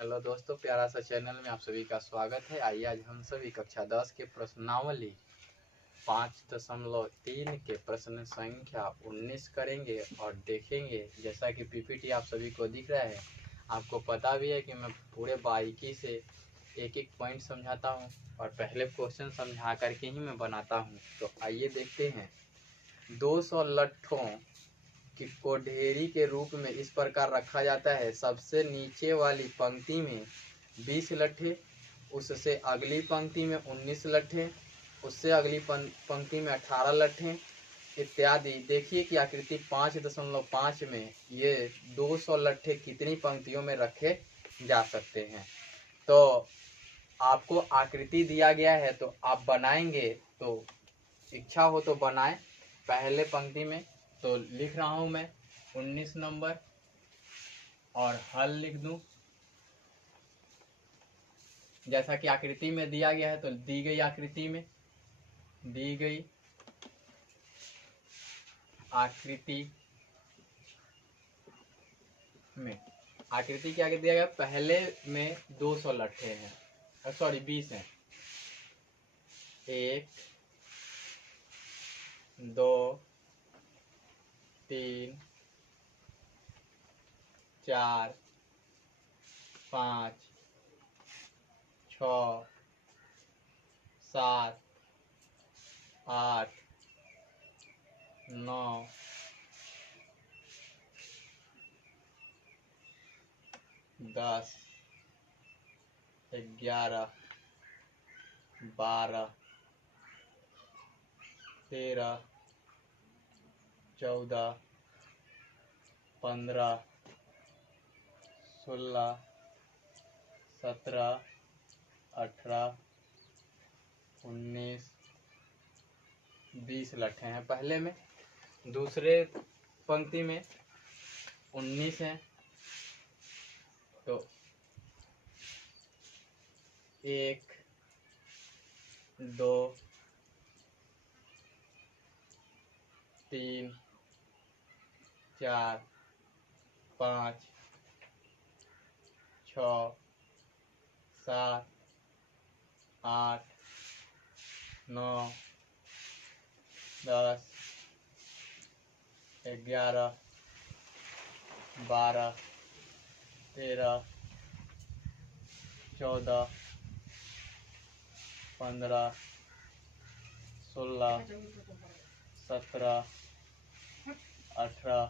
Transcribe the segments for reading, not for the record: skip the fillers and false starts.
Hello दोस्तों, प्यारा सा चैनल में आप सभी का स्वागत है। आइए आज हम सभी कक्षा 10 के प्रश्नावली 5.3 के प्रश्न संख्या 19 करेंगे और देखेंगे। जैसा कि पीपीटी आप सभी को दिख रहा है, आपको पता भी है कि मैं पूरे बारीकी से एक एक पॉइंट समझाता हूं और पहले क्वेश्चन समझा करके ही मैं बनाता हूं। तो आइए देखते हैं। 200 लट्ठों को ढेरी के रूप में इस प्रकार रखा जाता है। सबसे नीचे वाली पंक्ति में 20 लट्ठे, उससे अगली पंक्ति में 19 लट्ठे, उससे अगली पंक्ति में 18 लट्ठे इत्यादि। देखिए कि आकृति 5.5 में ये 200 लट्ठे कितनी पंक्तियों में रखे जा सकते हैं। तो आपको आकृति दिया गया है तो आप बनाएंगे, तो इच्छा हो तो बनाएं। पहले पंक्ति में तो लिख रहा हूं मैं 19 नंबर और हल लिख दूं जैसा कि आकृति में दिया गया है। तो दी गई आकृति में आकृति क्या दिया गया? पहले में 200 लट्ठे हैं, सॉरी 20 हैं। 1 2 3 4 5 6 7 8 9 10 11 12 13 14 15 16 17 18 19 20 लट्ठे हैं पहले में। दूसरे पंक्ति में 19 हैं। तो 1 2 3 4 5 6 7 8 9 10 11 12 13 14 15 16 17 18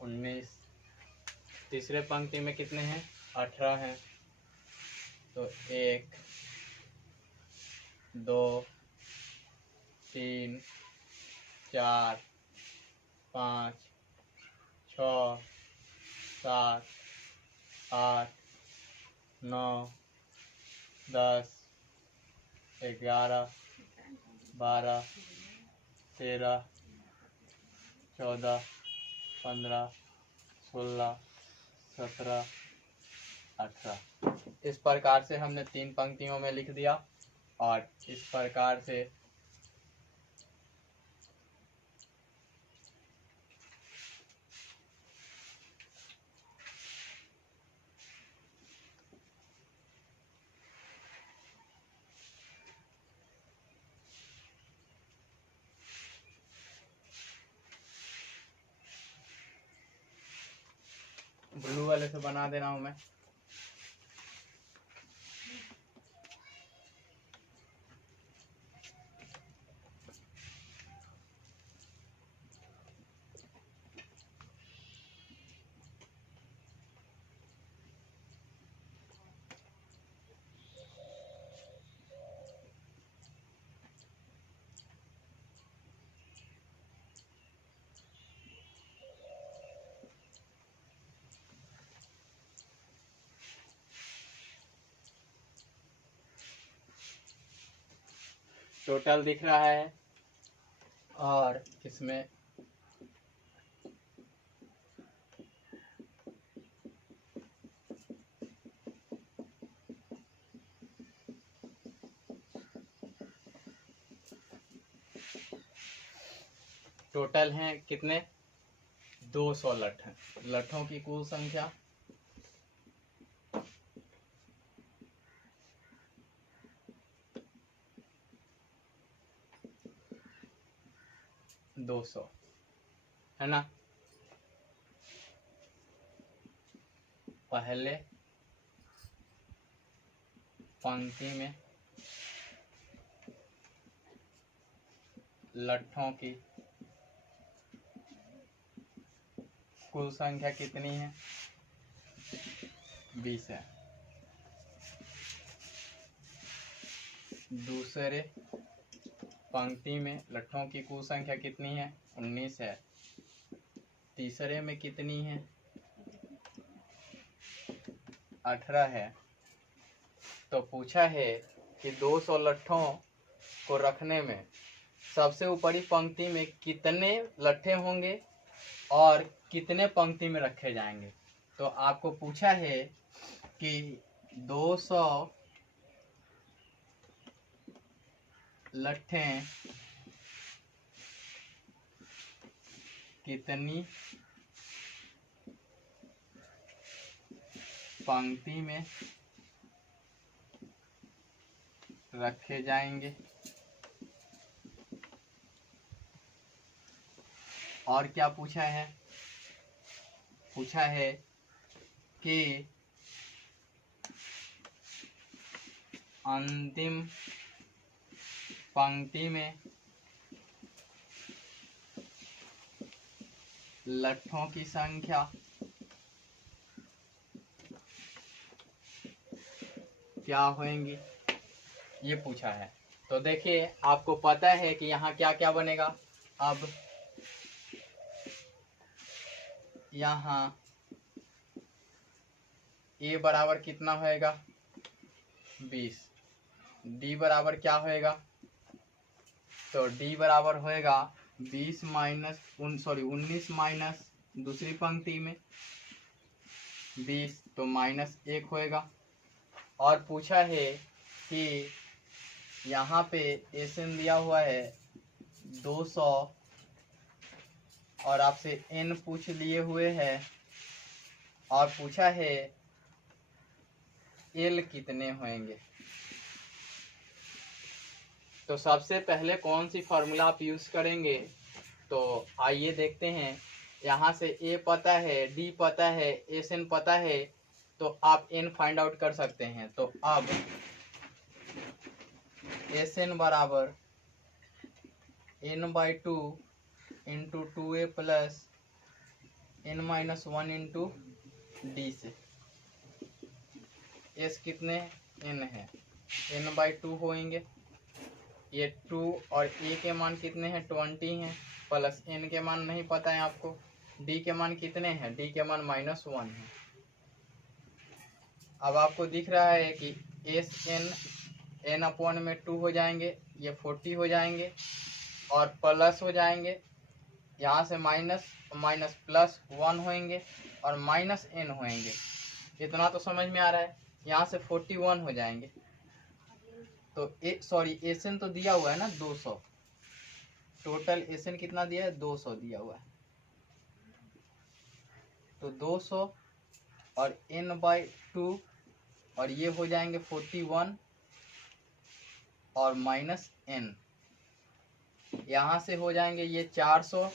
19। तीसरे पंक्ति में कितने हैं? 18 हैं। तो 1 2 3 4 5 6 7 8 9 10 11 12 13 14 15 16 17 18। इस प्रकार से हमने 3 पंक्तियों में लिख दिया और इस प्रकार से ब्लू वाले से बना दे रहा हूं मैं। टोटल दिख रहा है और इसमें टोटल हैं कितने? 200 लट्ठ हैं। लट्ठों की कुल संख्या 200, है ना। पहले पंक्ति में लट्ठों की कुल संख्या कितनी है? 20 है। दूसरे पंक्ति में लट्ठों की कुल संख्या कितनी है? 19 है। तीसरे में कितनी है? 18 है। तो पूछा है कि 200 लट्ठों को रखने में सबसे ऊपरी पंक्ति में कितने लट्ठे होंगे और कितने पंक्ति में रखे जाएंगे। तो आपको पूछा है कि 200 लट्ठे कितनी पंक्ति में रखे जाएंगे और क्या पूछा है? पूछा है कि अंतिम पंक्ति में लट्ठों की संख्या क्या होंगी, ये पूछा है। तो देखिए आपको पता है कि यहाँ क्या क्या बनेगा। अब यहाँ a बराबर कितना होएगा? 20। d बराबर क्या होएगा? तो d बराबर होएगा 19 माइनस दूसरी पंक्ति में 20, तो -1 होएगा। और पूछा है कि यहाँ पे एसएन दिया हुआ है 200 और आपसे n पूछ लिए हुए है और पूछा है l कितने होंगे। तो सबसे पहले कौन सी फार्मूला आप यूज करेंगे? तो आइए देखते हैं। यहाँ से a पता है, d पता है, एसएन पता है, तो आप n फाइंड आउट कर सकते हैं। तो अब एसएन बराबर n/2 into 2a plus n-1 into D से s कितने n है? n/2 होंगे। ये 2 और a के मान कितने हैं? 20 हैं। प्लस n के मान नहीं पता है आपको। d के मान कितने हैं? d के मान -1 है। अब आपको दिख रहा है कि एस n में 2 हो जाएंगे, ये 40 हो जाएंगे और प्लस हो जाएंगे। यहाँ से माइनस प्लस 1 होंगे और -n होंगे। इतना तो समझ में आ रहा है। यहाँ से 41 हो जाएंगे। तो एसएन तो दिया हुआ है ना 200। टोटल एसएन कितना दिया है? 200 दिया हुआ है। तो 200 और n/2 और ये हो जाएंगे 41 और -n। यहाँ से हो जाएंगे ये 400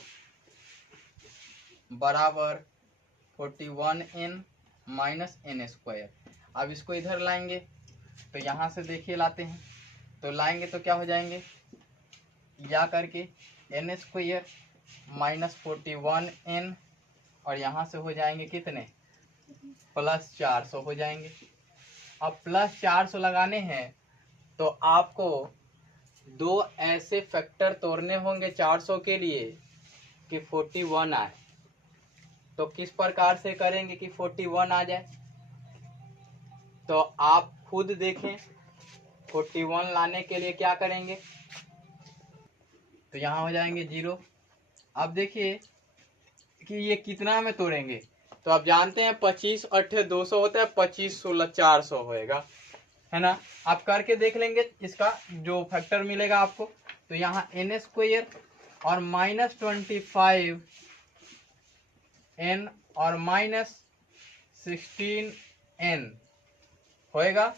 बराबर 41n -n²। अब इसको इधर लाएंगे तो यहाँ से देखिए लाते हैं, तो लाएंगे तो क्या हो जाएंगे? या करके n² -41n और यहाँ से हो जाएंगे कितने? +400 हो जाएंगे। अब +400 लगाने हैं तो आपको दो ऐसे फैक्टर तोड़ने होंगे 400 के लिए कि 41 आए। तो किस प्रकार से करेंगे कि 41 आ जाए? तो आप खुद देखें 41 लाने के लिए क्या करेंगे। तो यहाँ हो जाएंगे 0। अब देखिए कि ये कितना में तोड़ेंगे। तो आप जानते हैं 25 8 200 होता है, 25 16 400 होएगा, है ना। आप करके देख लेंगे इसका जो फैक्टर मिलेगा आपको। तो यहाँ n² और -25n और -16n होएगा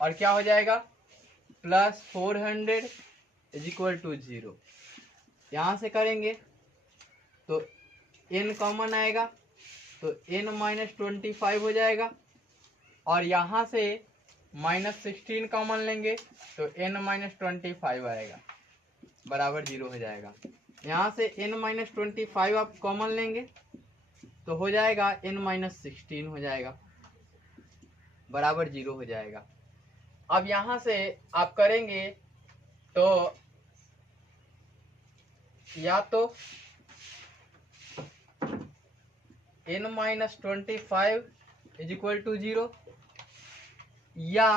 और क्या हो जाएगा? +400 = 0। यहाँ से करेंगे तो n कॉमन आएगा तो n माइनस 25 हो जाएगा, और यहाँ से -16 कॉमन लेंगे तो n माइनस 25 आएगा बराबर 0 हो जाएगा। यहाँ से n माइनस 25 आप कॉमन लेंगे तो हो जाएगा n माइनस 16 हो जाएगा बराबर 0 हो जाएगा। अब यहाँ से आप करेंगे तो या तो n minus 25 is equal to 0 या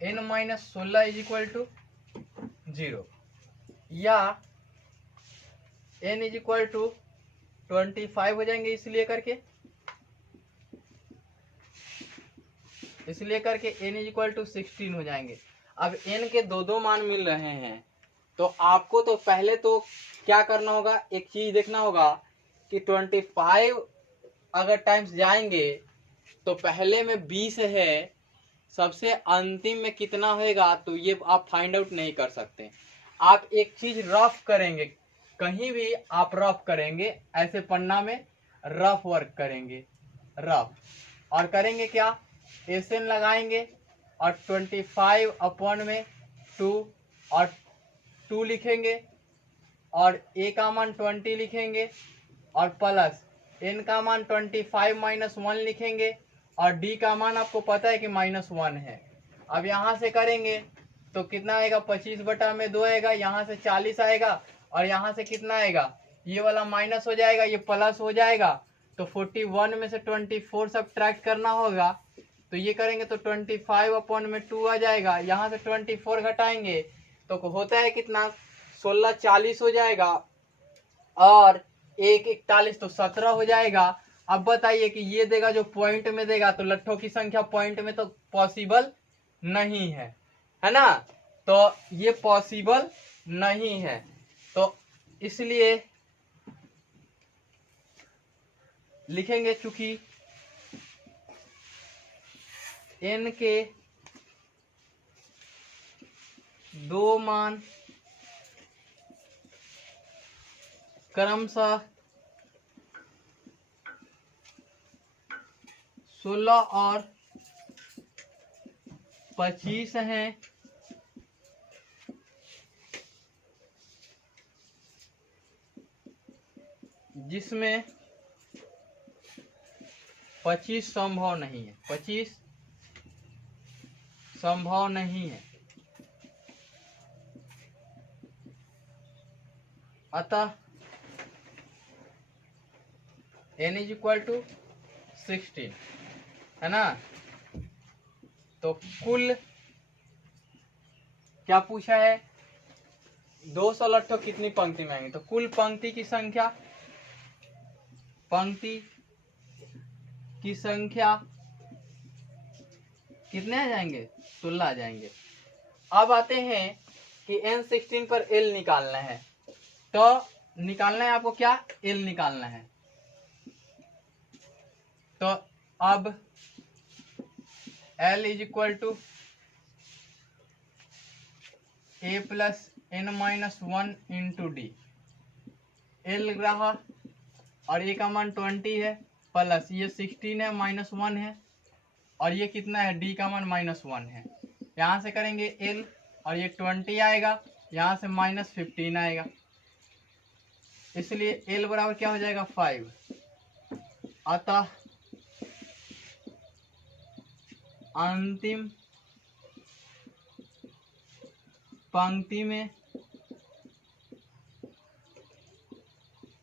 n minus 16 is equal to 0 या n इज इक्वल टू 25 हो जाएंगे, इसलिए करके n इज इक्वल टू 16 हो जाएंगे। अब n के दो मान मिल रहे हैं तो आपको तो पहले तो क्या करना होगा, एक चीज देखना होगा कि 25 अगर टाइम्स जाएंगे तो पहले में 20 है, सबसे अंतिम में कितना होएगा तो ये आप फाइंड आउट नहीं कर सकते। आप एक चीज रफ करेंगे, कहीं भी आप रफ करेंगे, ऐसे पन्ना में रफ वर्क करेंगे, रफ, और करेंगे क्या, एसएन लगाएंगे और 25 अपॉन में 2 और 2 लिखेंगे और ए का मान 20 लिखेंगे और प्लस एन का मान 25 माइनस 1 लिखेंगे और डी का मान आपको पता है कि -1 है। अब यहाँ से करेंगे तो कितना आएगा, 25/2 आएगा, यहाँ से 40 आएगा और यहाँ से कितना आएगा, ये वाला माइनस हो जाएगा, ये प्लस हो जाएगा, तो 41 में से 24 सब्ट्रैक्ट करना होगा, तो ये करेंगे तो 25 अपॉन में 2 आ जाएगा, यहाँ से 24 घटाएंगे तो होता है कितना, 16 40 हो जाएगा और 1 41 तो 17 हो जाएगा। अब बताइए कि ये देगा जो पॉइंट में देगा तो लट्ठों की संख्या पॉइंट में तो पॉसिबल नहीं है ना, तो ये पॉसिबल नहीं है, तो इसलिए लिखेंगे चूंकि n के दो मान क्रमशः 16 और 25 हैं, जिसमें 25 संभव नहीं है, 25 संभव नहीं है, अतः n इज इक्वल टू 16 है ना। तो कुल क्या पूछा है, 200 लट्ठों कितनी पंक्ति में आएंगे, तो कुल पंक्ति की संख्या कितने आ जाएंगे, 16 आ जाएंगे। अब आते हैं कि n16 पर l निकालना है, तो निकालना है आपको क्या, l निकालना है, तो अब l is equal to a plus n minus 1 into d, l रहा और ये का मान 20 है प्लस ये 16 है -1 है और ये कितना है, d का मान -1 है। यहाँ से करेंगे l और ये 20 आएगा, यहाँ से -15 आएगा, इसलिए l बराबर क्या हो जाएगा, 5। अतः अंतिम पंक्ति में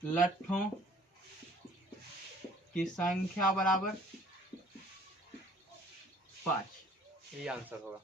लट्ठों की संख्या बराबर 5, ये आंसर होगा।